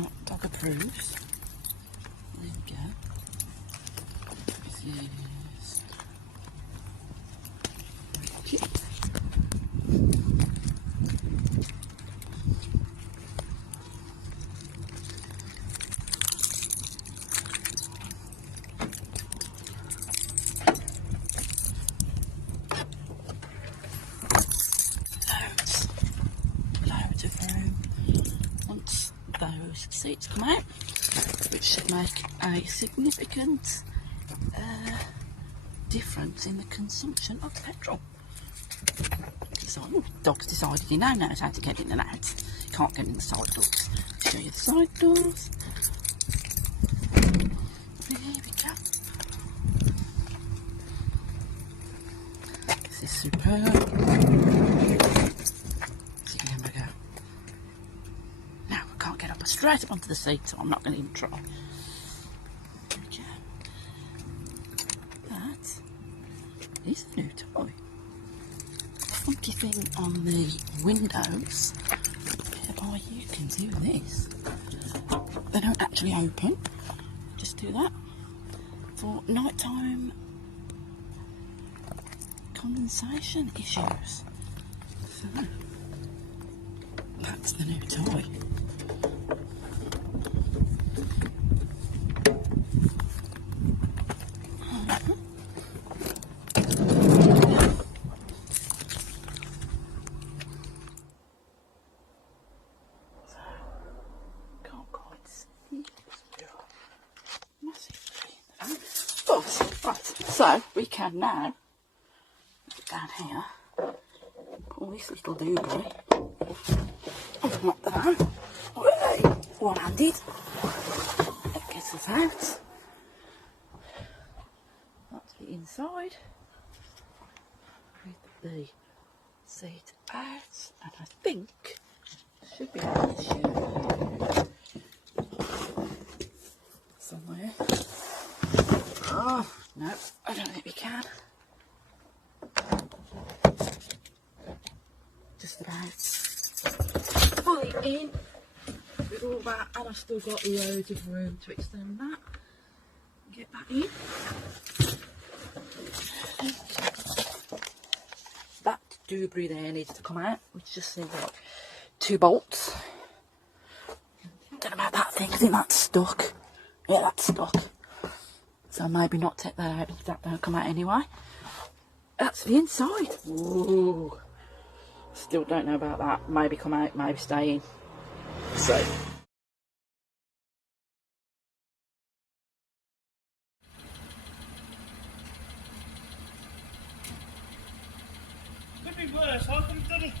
Oh, dog approves. There we go. Yes. Okay. Loads of room. Once those seats come out, which should make a significant difference in the consumption of petrol. So, dog's decided he now knows how to get in and out. Can't get in the side doors. Show you the side doors. There we go. This is superb. See, there we go. Now, I can't get up straight up onto the seat, so I'm not going to even try. There we go. That is the new toy. Funky thing on the windows whereby you can do this. They don't actually open, just do that for nighttime condensation issues. So that's the new toy. So we can now down here pull this little doobly not that one-handed. It gets us out. That's the inside with the seat out, and I think should be able to shoot somewhere. Oh, no, I don't think we can. Just about fully in with all that, and I've still got loads of room to extend that. Get that in. That doobry there needs to come out, which just seems like 2 bolts. Don't know about that thing, I think that's stuck. Yeah, that's stuck. So maybe not take that out if that don't come out anyway. That's the inside. Ooh. Still don't know about that. Maybe come out, maybe stay in. So. Could be worse, I could have done it.